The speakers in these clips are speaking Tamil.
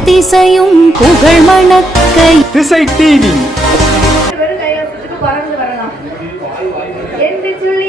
எத்திசையும் புகழ் மணக்க. திசை டிவி வெறும் கைலாசத்துக்கு பறந்து வரலாம். என்று சொல்லி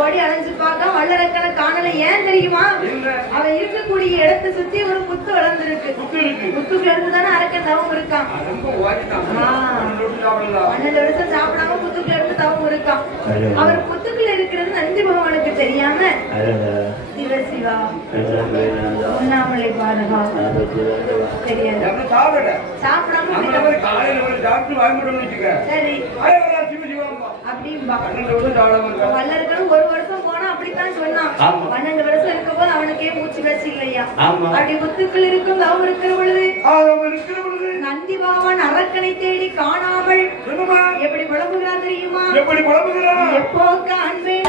ஓடி அலைஞ்சு பார்க்க வல்லரக்கனை காணல ஏன் தெரியுமா? அவன் இருக்கக்கூடிய இடத்தை சுத்தி ஒரு முத்து வளர்ந்துருக்கு. புத்து இருக்கு. முத்துக்குள்ள இருந்து தானே அரக்கன் தவம் இருக்கான். பன்னெண்டு வருஷம் சாப்பிடாம புத்துக்குள்ள இருந்து தவம் இருக்கான். அவர் புத்துக்குள்ள இருக்கிறது நந்தி பகவானுக்கு தெரியாம சிவ சிவா. உண்ணாமலை பாடகா தெரியாது. சாப்பிடாம. சரி. அப்படிம்பா பன்னெண்டு வருஷம் சாப்பிடாம இருக்கா. வல்லர்கள் ஒரு வருஷம் போனா அப்படித்தான் சொன்னான். பன்னெண்டு வருஷம் இருக்கும்போது அவனுக்கே மூச்சு பேச்சு இல்லையா. அப்படி புத்துக்குள் இருக்கும் இருக்கிற பொழுது அவன் இருக்கிற பொழுது நந்தி பகவான் அரக்கனை தேடி காணாமல்? எப்படி புலம்புகிறார் தெரியுமா எப்படி புலம்புகிறான்? எப்போ காண்பேனோ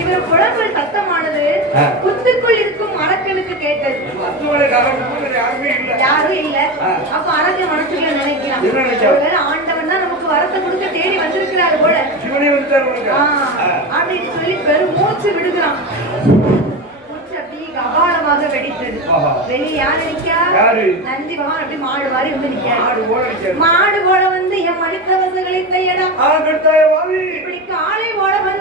இவர் புலம்பல் சத்தமானது ஆ. புத்துக்குள் இருக்கும் அரக்கனுக்கு கேட்டது யாருமே இல்ல யாரும் இல்ல ஆ. அப்ப அரக்கன் மனசுக்குள்ள? ஒருவேளை ஆண்டவன் தான் நமக்கு வரத்தை கொடுக்க தேடி வந்திருக்கிறாரு போல. அப்படின்னு சொல்லி பெரும் மூச்சு விடுகிறான் மூச்சு அப்படியே கபாலமாக வெடித்தது. வெளியே யார் நிக்கா? நந்தி பகவான் அப்படி மாடு மாதிரி வந்து அடிச்சாரு. மாடு போல வந்து என் மனிதவசங்களை தையடா. இப்படி காளை போல வந்து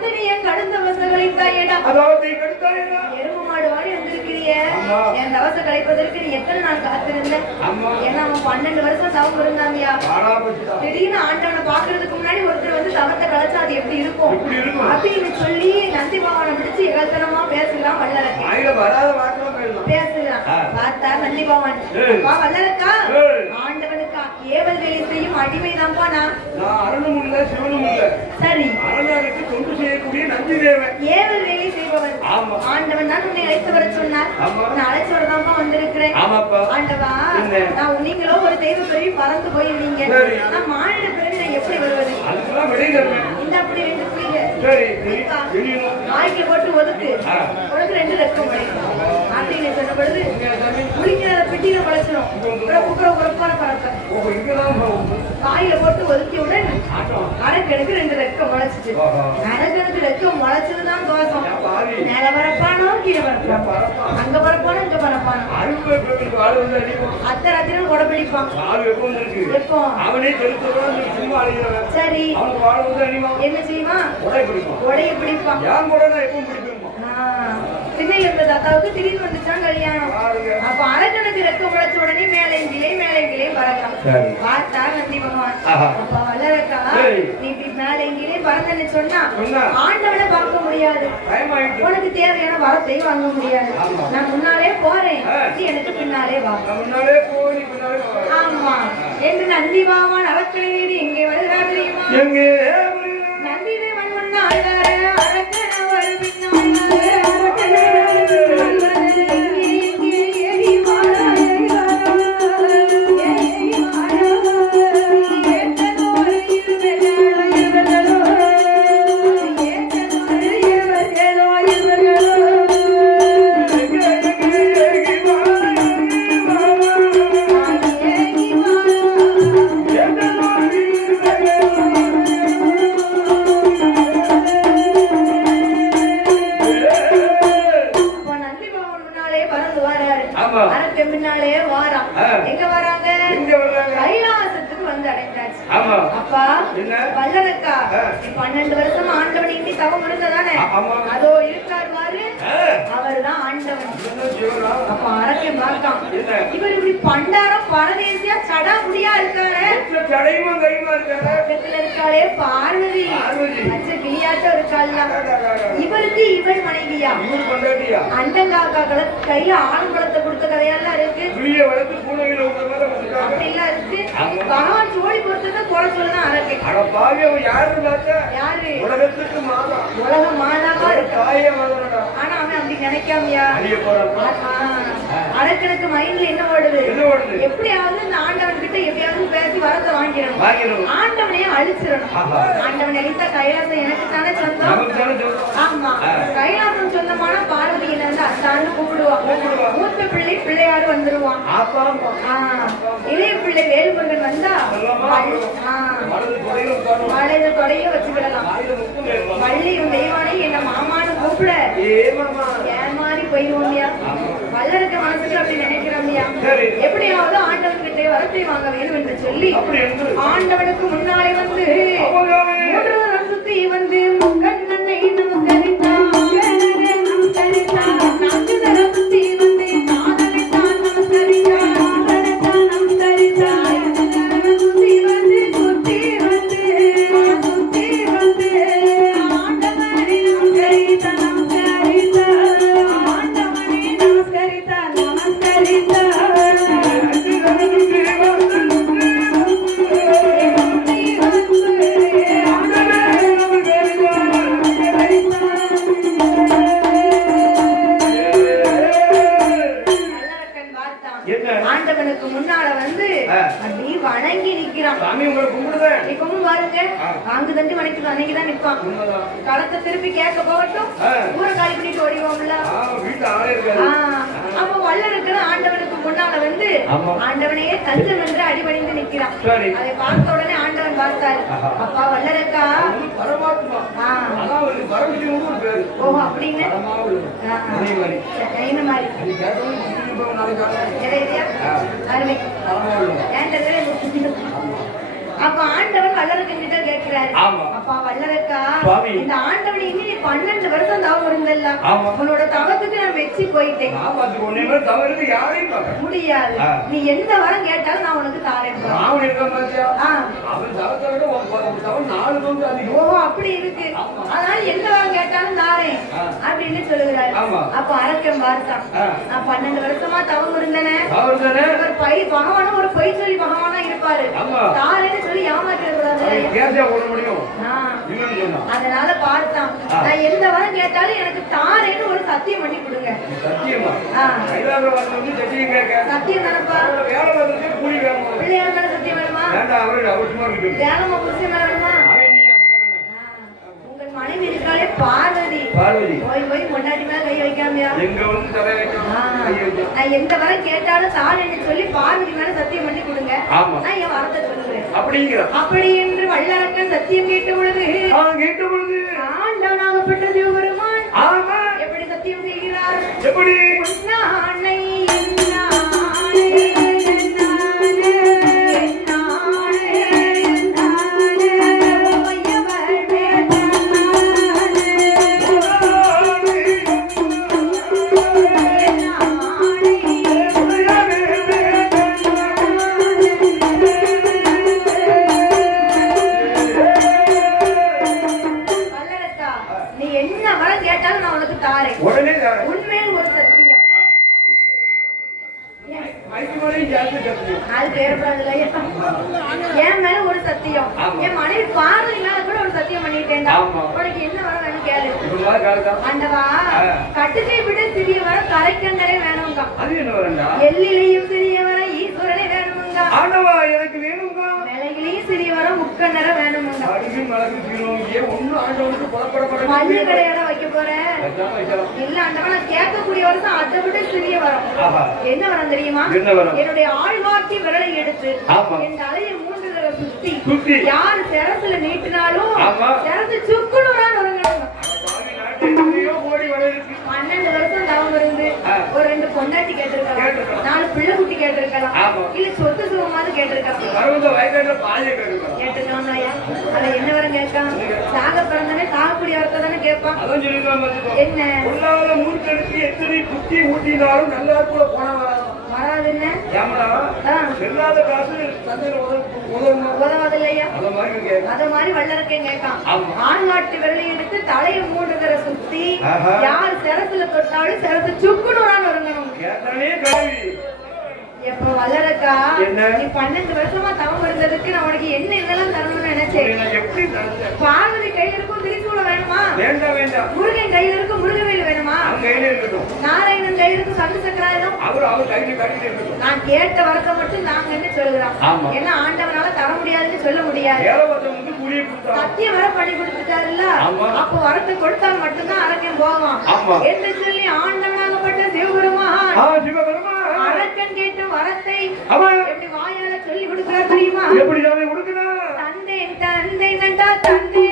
கடுந்த வசங்களை தையடா அதாவது கடுத்தாயனா? எருமை மாடு மாதிரி வந்திருக்கிறிய ஆமா. என் தவச கழிப்பதற்கு நீ எத்தனை நாள் காத்திருந்த ஆமா. ஏன்னா அவன் பன்னெண்டு வருஷம் தவம் போச்சுடா. திடீர்னு ஆண்டவனை பாக்குறதுக்கு முன்னாடி ஒருத்தர் வந்து தவத்தை கலைச்சா அது எப்படி இருக்கும்? அப்படின்னு சொல்லி நந்தி பகவானை பிடிச்சு இலக்கணமா பேசலாம் வல்லரக்கா பேசலாம். பார்த்தா நந்தி. அப்பா வல்லரக்கா ஏவல் வேலை செய்யும் அடிமைதான்ப்பா நான் நான் அருளும் இல்ல, சிவனும் இல்ல. சரி அரணாருக்கு தொண்டு செய்யக்கூடிய நந்தி தேவன். ஏவல் வேலை செய்பவன் ஆமா. ஆண்டவன் தான் உன்னை அழைத்து வர சொன்னார். நான் அழைச்சோடதான்ப்பா வந்திருக்கிறேன் ஆமாப்பா. ஆண்டவா? நான் நீங்களோ ஒரு தெய்வ பிறவி பறந்து போயிருவீங்க சரி. நான் மாநில பிறவி நான் எப்படி வருவது அதுக்கெல்லாம் வெளியே தருவேன். இந்த அப்படி ரெண்டு சரி, போட்டு ஒதுக்கு. உனக்கு ரெண்டு கிடைக்கும் அப்படின்னு சொன்ன பொழுது குளிக்கிறத பெட்டியில பழச்சிடும் குப்புற குறப்பான போகும். வாயில போட்டு. அரக்கனுக்கு ரெண்டு ரெக்கம் முளைச்சிச்சு. அரக்கனுக்கு ரெக்கம் முளைச்சதுதான் தோஷம் பாவி. மேல பரப்பானோ கீழே பரப்பா. அங்க பரப்பானோ அத்தை ராத்திரம் கொடை பிடிப்பான்? அவனே சரி. என்ன செய்வான்? உடை பிடிப்பான். திண்ணையில இருந்த தாத்தாவுக்கு திடீர்னு வந்துச்சான் கல்யாணம். அப்ப அரக்கனுக்கு ரெக்க முளைச்ச உடனே மேலே கிளை மேலே கிளை பறக்கான். சரி. பார்த்தா நந்தி பகவான். அப்ப. நீ பின்னால எங்கேயே பறந்தன்னு சொன்னா. ஆண்டவனை பார்க்க முடியாது. உனக்கு தேவையான வரத்தையும் வாங்க முடியாது. நான் முன்னாலே போறேன் ஆ. நீ எனக்கு பின்னாலே வா நான் முன்னாலே போய் பின்னாலே வா. ஆமா. என்று நந்தி அரக்கனை வீடு எங்கே வருகிறார் தெரியுமா? எங்கே பண்டாரம் பரதேசியா சடா முடியா இருக்காரு. தடையுமா கையுமா இருக்காங்க பக்கத்துல இருக்காளே பார்வதி. அச்ச கிளியாட்டம் இருக்காள்ல. இவருக்கு இவன் மனைவியா? கொண்டாட்டியா அண்டங்காக்காக்கள கையில ஆலங்குளத்தை கொடுத்த கதையெல்லாம் இருக்கு. அப்படிலாம் இருக்கு. பகவான் ஜோடி பொறுத்தத குறை சொல்லலாம் அரக்கை யாரு? உலகத்துக்கு மாதா. உலக மாதாவா இருக்கு ஆனா அவன் அப்படி நினைக்காமையா? அரக்கனுக்கு மைண்ட்ல என்ன ஓடுது? என்ன எப்படியாவது இந்த ஆண்டவன் கிட்ட எப்படியாவது பேசி வரத்தை வாங்கிடணும். ஆண்டவனையே அழிச்சிடணும். ஆண்டவன் அழித்த கைலாசம் எனக்கு தானே சொந்தம்? ஆமா. கைலாசம் சொந்தமான பார்வதியில இருந்து அத்தான்னு கூப்பிடுவான். கூப்பிடுவா. மூத்த பிள்ளை பிள்ளையாரு வந்துருவான். இளைய பிள்ளை வேலுமுருகன் வந்தா? வள்ளி- வாழையில தொடைய வச்சுக்கிடலாம். வேணும். வள்ளியும் தெய்வானை என்ன மாமான்னு கூப்பிட. ஏமாறி போயிருவோம்யா வல்லரக்க மனசுக்கு அப்படி நினைக்கிறோம்யா சரி. எப்படியாவது ஆண்டவன் கிட்டே வரத்தை வாங்க வேண்டும் என்று சொல்லி ஆண்டவனுக்கு முன்னாலே வந்து. மூன்று தரம் சுத்தி வந்து முக்கண்ணனை நமஸ்கரித்தான் முக்கண்ணனை அப்பா வல்லரக்கா பரமாத்மா. அதான் ஒரு பேரு ஓஹோ. அதே மாதிரி என்ன மாதிரி அப்ப ஆண்டவன் வல்லரக்கன் கிட்ட கேட்கிறாரு. அப்பா வல்லரக்கா. இந்த ஆண்டவன் இனி பன்னெண்டு வருஷம் தவம் இருந்தல்ல. உன்னோட தவத்துக்கு நான் மெச்சி போயிட்டேன். முடியாது. நீ எந்த வரம் கேட்டாலும் நான் உனக்கு தாரேன் பங்கு அதிகம். ஓஹோ அப்படி இருக்கு அதனால வரம் கேட்டாலும் தாரேன். அப்படின்னு சொல்லுகிறாரு. அப்ப அரக்கன் பார்த்தான். நான் பன்னெண்டு வருஷமா தவம் இருந்தேனே? இவர் பை பகவானும் ஒரு பொய் சொல்லி பகவானா இருப்பாரு. தாரேன்னு சொல்லி. இல்லைன்னு சொன்னான். அதனால பார்த்தான். நான் எந்த வரம் கேட்டாலும் எனக்கு தாரேன்னு ஒரு சத்தியம் பண்ணி கொடுங்க சத்தியமா? தானப்பா வேணும். பிள்ளையார் மேல சத்தியம் வேணுமா. வேலம்மா புருஷன் வேணுமா அவன் நீ அப்படித்தானே? ஆ. உங்கள் மனைவி இருக்காளே பார்வதி போய் போய் பொண்டாட்டி மேல கை வைக்காமையா? எங்க வந்து தலை வைக்கணும்? ஆ. கை வைக்கணும். நான் எந்த வரம் கேட்டாலும் தாரேன்னு சொல்லி பார்வதி மேல சத்தியம் பண்ணி கொடுங்க. ஆமா. நான் என் வரத்தை சொல்லுவேன் அப்படிங்கிற. அப்படி என்று வல்லரக்கன் சத்தியம் கேட்ட பொழுது கேட்ட பொழுது ஆண்டவனாகப்பட்ட சிவபெருமான் ஆமா எப்படி சத்தியம் செய்கிறார்? எப்படி? ஆண்டவா. கட்டுக்கை விட சிறிய வர கரைக்கண்டரே வேணுங்க அது என்ன வரண்டா? எல்லிலையும் சிறிய வர ஈஸ்வரனே ஆண்டவா, எனக்கு. விலையிலையும் ஆண்டவனுக்கு மல்லு? கடையோட வைக்க போறேன். இல்ல ஆண்டவா நான் கேட்கக்கூடிய வருஷம் அதை விட சிறிய வரம். என்ன வரம் தெரியுமா? என்னுடைய ஆழ்வாக்கி விரலை எடுத்து. என் தலையை மூன்று சுத்தி. யாரு சிரசுல நீட்டினாலும். சிரசு சுக்குனூரான் வருங்க பாவி நாட்டு எத்தனையோ கோடி வர இருக்கு. பன்னெண்டு வருஷம் தவம் இருந்து ஆ. ஒரு ரெண்டு பொண்டாட்டி கேட்டிருக்கலாம். நாலு பிள்ளை குட்டி கேட்டிருக்கலாம். இல்ல சொத்து சுகமாவது கேட்டிருக்கலாம். கேட்டிருக்கலாம். என்ன வரம் கேட்கான் சாக பிறந்தனே சாகக்கூடிய வரத்தை தானே கேட்பான். என்ன? மூர்க்கனுக்கு எத்தனை புத்தி ஊட்டினாலும் நல்லா கூட போன வராது. என்ன? காசு தந்தையில உதவு உதவணும் உதவாது இல்லையா அத மாதிரி வல்லரக்கன் கேட்கான். ஆமா. ஆண்காட்டு விரலை எடுத்து தலையை தடவை சுத்தி. யார் சிரசுல தொட்டாலும் சிரசு சுக்குனூரான் எப்ப? நீ பன்னெண்டு வருஷமா தவம் இருந்ததுக்கு நான் உனக்கு என்ன என்னெல்லாம் தரணும்னு நினைச்சேன்? பார்வதி கையில இருக்கும் திரிசூலம் வேணுமா? வேண்டாம் வேண்டாம். முருகன் கையில இருக்கும் முருகவேல் வேணுமா? அவன் கையில இருக்கட்டும். நாராயணன் கையில இருக்கும் சங்கு சக்கராயுதம் அவர் அவர் கையில கட்டிட்டு இருக்கட்டும். நான் கேட்ட வரத்தை மட்டும் நாங்க என்ன சொல்லுறோம் ஆமா. ஏன்னா ஆண்டவனால தர முடியாதுன்னு சொல்ல முடியாது. சத்தியம் வர பண்ணி கொடுத்துட்டாருல்ல. அப்ப வரத்தை கொடுத்தா மட்டும்தான் அரக்கன் போவான். ஆமா. என்று சொல்லி ஆண்டவனாகப்பட்ட சிவபெருமான். அரக்கன் கேட்ட வரத்தை அவன் எப்படி வாயால சொல்லி கொடுக்கிறார் தெரியுமா? எப்படி சாமி கொடுக்கணும் தந்தை தந்தை நண்டா தந்தை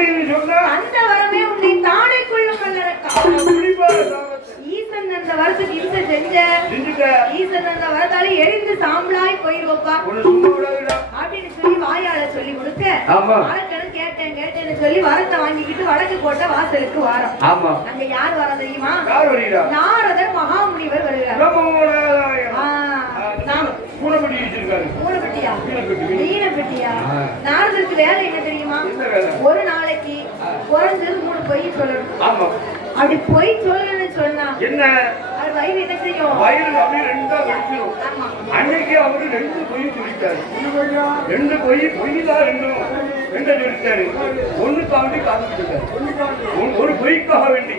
அப்படின்னு சொன்னா அந்த வரமே உன்னை தானே சாமத்தை. ஈசன் அந்த வரத்துக்கு இம்சை செஞ்ச. ஈசன் அந்த வரத்தால எரிந்து சாம்பலாய் போயிருவப்பா. அப்படின்னு சொல்லி வாயால சொல்லி கொடுக்க. ஆமா. சொல்லி வரத்தை வாங்கிக்கிட்டு வடக்கு கோட்டை வாசலுக்கு வாரம் ஆமா. அங்க யார் வர தெரியுமா? நாரதர் மகாமுனிவர் வருகிறார். நீலப்பட்டியா ஆ. நாரதருக்கு வேலை என்ன தெரியுமா? ஒரு நாளைக்கு குறைஞ்சது மூணு பொய் சொல்லணும். ஆமா. அப்படி பொய் சொல்லணும்னு சொன்னா என்ன? அது வயிறு என்ன செய்யும்? வயிறு ரெண்டா அன்னைக்கு அவரு ரெண்டு பொய் சொல்லிட்டாரு. ரெண்டு பொய் பொய் தான் ரெண்டும். ரெண்ட சொல்லிட்டாரு ஒண்ணுக்காக வேண்டி காத்துக்கிட்டு ஒரு- ஒரு பொய்க்காக வேண்டி.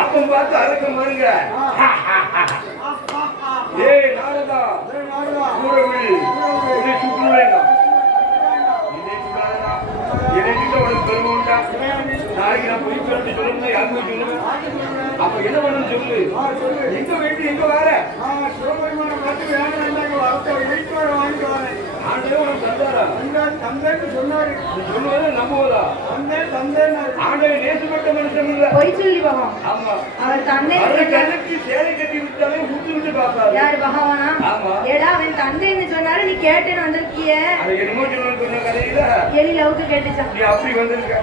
அப்பம் பார்த்து அரக்கம் பாருங்க ஏய் நாரதா. உன்னை சுற்று வேண்டாம். என்னை சுட்ட உனக்கு பெருமை உண்டா? நாளைக்கு நான் பொய் சொல்லிட்டு சொல்லணும்னா யாருமே சொல்லுவேன் அப்ப என்ன பண்ணணும் சொல்லு. எங்க வேண்டி எங்க வர ஆண்டவே உனக்கு தந்தாரா? நீ சொல்லுவதை நம்புவதா? ஆண்டவை நேசப்பட்ட மனுஷன் இல்ல. பொய் சொல்லி பகவான். ஆமா. அவர் தந்தை அவரை கண்ணுக்கு சேலை கட்டி விட்டாலே ஊத்து விட்டு பார்ப்பாரு. யாரு பகவானா? ஆமா. ஏடா அவன் தந்தைன்னு சொன்னாரு நீ கேட்டேன்னு வந்திருக்கிய. அதை என்னமோ சொன்ன கதையில. எலி லவுக்கு கேட்டுச்சான் நீ அப்படி வந்திருக்க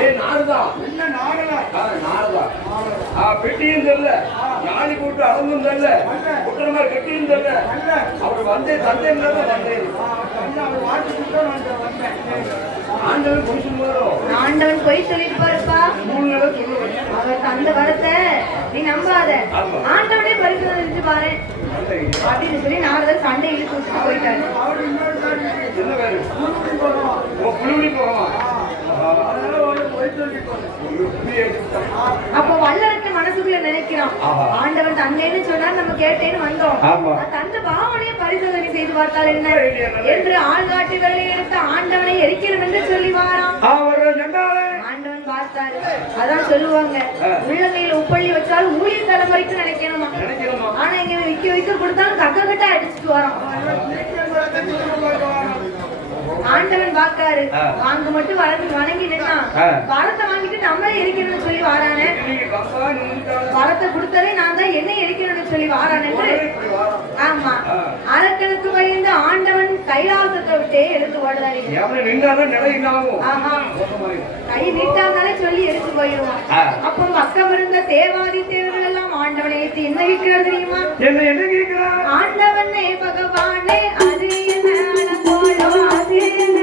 ஏய் நாரதா ஆ, நாரதா ஆ, பெட்டியும் தெரியல. நாளி போட்டு அளந்தும் தெரியல. மாதிரி கட்டியும் தெரியல. அவர் வந்தே தந்தைங்கிறத வந்தேன் ஆண்டவன் புருஷன் வரும் ஆண்டவன் பொய் சொல்லிருப்பாருப்பா மூணு நிலை சொல்ல வச்சு அவர் தந்த வரத்தை நீ நம்பாத. ஆண்டவனே பரிசுத்தம் செஞ்சு பாரு அப்படின்னு சொல்லி நாரதர் சண்டை இழுத்து விட்டுட்டு போயிட்டாரு. என்ன வேறு? ஓ புழுவடி போகலாம் அப்போ வல்லரக்க மனசுக்குள்ள நினைக்கிறோம் ஆமா. ஆண்டவன் தந்தேன்னு சொன்னா நம்ம கேட்டேன்னு வந்தோம். ஆமா. தந்த பாவனையை பரிசோதனை செய்து பார்த்தால் என்ன? என்று ஆள்காட்டுகளை எடுத்து ஆண்டவனை எரிக்கிறோம் என்று சொல்லி வாராம். அவர் சென்றாலே ஆண்டவன் பார்த்தாரு. அதான் சொல்லுவாங்க. ஆ. உள்ளங்கையில உப்பள்ளி வச்சாலும் ஊழியர் தலைமுறைக்கு நினைக்கணுமா? ஆனா இங்க விக்க விக்க கொடுத்தாலும் கக்க கட்ட அடிச்சுட்டு வரோம் ஆண்டவன் பார்க்காரு ஆ. வாங்க மட்டும் வளர்ந்து வணங்கி நின்னான். வாங்கிட்டு சொல்லி வாரான. வரத்தை கொடுத்ததே நான் தான் என்ன எடுக்கிறேன்னு சொல்லி வாரானு ஆமா. அரக்கனுக்கு பயந்து ஆண்டவன் கைலாசத்தை விட்டே எடுத்து ஓடுதாரு ஆமா கை நீட்டாந்தாலே சொல்லி எடுத்து போயிடுவான். அப்ப பக்கம் இருந்த தேவாதி தேவர்கள் எல்லாம் ஆண்டவனை எடுத்து என்ன கேட்கிறது தெரியுமா? என்ன என்ன கேட்கிறான் ஆண்டவனே பகவானே அது என்ன போலோ அது என்ன